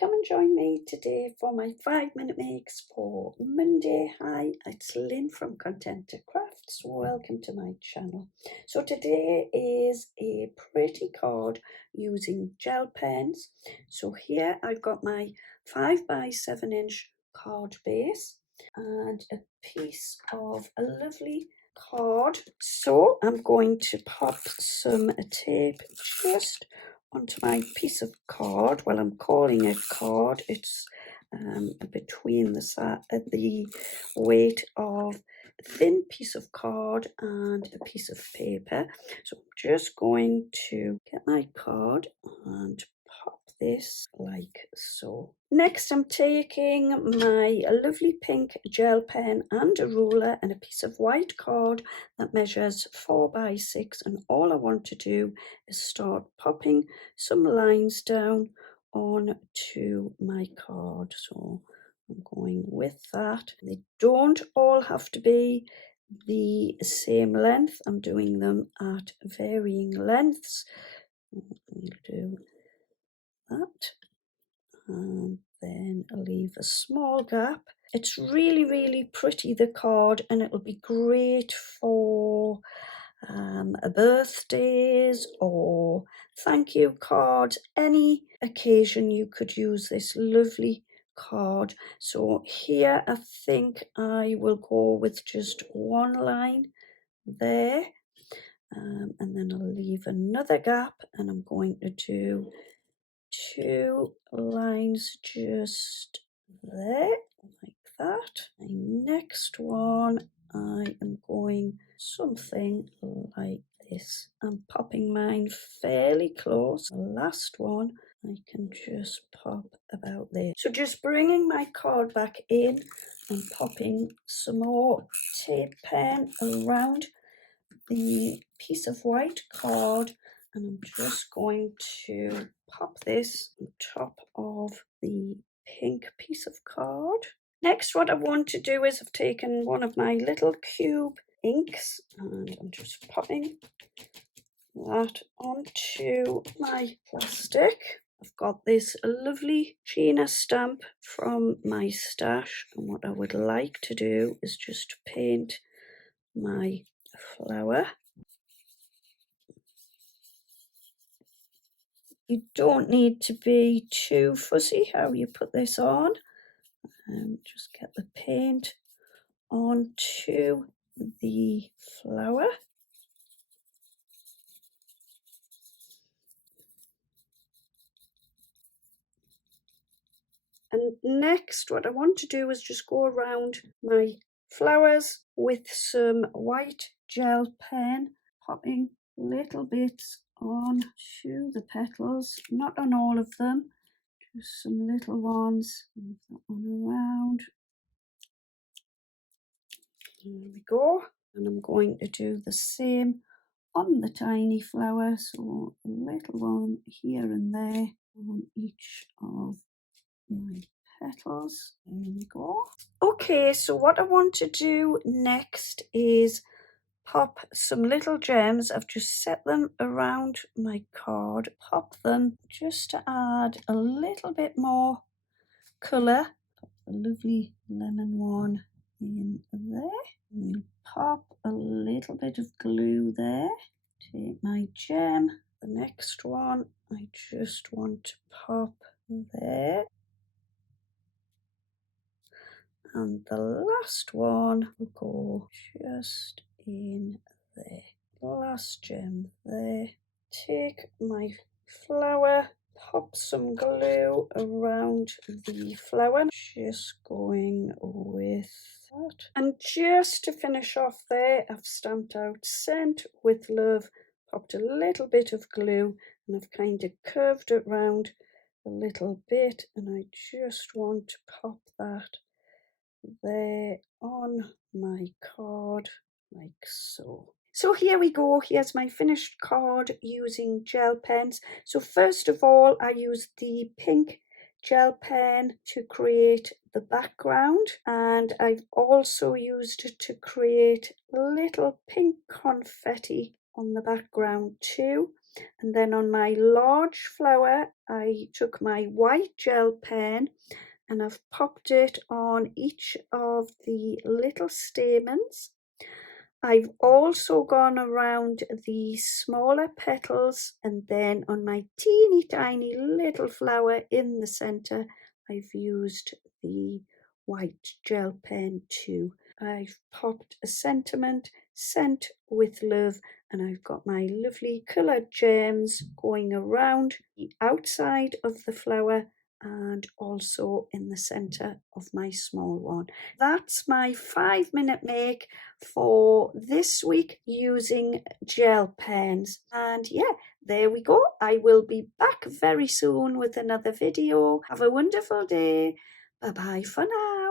Come and join me today for my 5-minute makes for Monday. Hi, it's Lynn from Content to Crafts. Welcome to my channel. So today is a pretty card using gel pens. So here I've got my 5x7-inch card base and a piece of a lovely card. So I'm going to pop some tape just onto my piece of card. Well, I'm calling it card. It's between the weight of a thin piece of card and a piece of paper. So I'm just going to get my card and pop this like so. Next, I'm taking my lovely pink gel pen and a ruler and a piece of white card that measures 4x6, and all I want to do is start popping some lines down onto my card. So I'm going with that. They don't all have to be the same length. I'm doing them at varying lengths. We'll do that, and then leave a small gap. It's really pretty, the card, and it'll be great for birthdays or thank you cards. Any occasion you could use this lovely card. So here I think I will go with just one line there, and then I'll leave another gap, and I'm going to do 2 lines just there like that. My next one I am going something like this. I'm popping mine fairly close. The last one I can just pop about there. So just bringing my card back in and popping some more tape pen around the piece of white card, and I'm just going to pop this on top of the pink piece of card. Next, what I want to do is I've taken one of my little cube inks and I'm just popping that onto my plastic. I've got this lovely Gina stamp from my stash, and what I would like to do is just paint my flower. You don't need to be too fussy how you put this on. Just get the paint onto the flower. And next, what I want to do is just go around my flowers with some white gel pen, popping little bits onto the petals, not on all of them, just some little ones. Move that one around. There we go. And I'm going to do the same on the tiny flower, so a little one here and there on each of my petals. There we go. Okay, so what I want to do next is pop some little gems. I've just set them around my card, pop them just to add a little bit more colour. Pop the lovely lemon one in there. We'll pop a little bit of glue there. Take my gem. The next one I just want to pop there. And the last one will go just in there. Last gem there. Take my flower, pop some glue around the flower. Just going with that. And just to finish off there, I've stamped out "Sent with Love," popped a little bit of glue, and I've kind of curved it round a little bit, and I just want to pop that there on my card like so. So here we go. Here's my finished card using gel pens. So first of all, I used the pink gel pen to create the background, and I've also used it to create little pink confetti on the background too. And then on my large flower, I took my white gel pen and I've popped it on each of the little stamens. I've also gone around the smaller petals, and then on my teeny tiny little flower in the center, I've used the white gel pen too. I've popped a sentiment, sent with love, and I've got my lovely coloured gems going around the outside of the flower and also in the center of my small one. That's my 5-minute make for this week using gel pens. And yeah, there we go. I will be back very soon with another video. Have a wonderful day. Bye bye for now.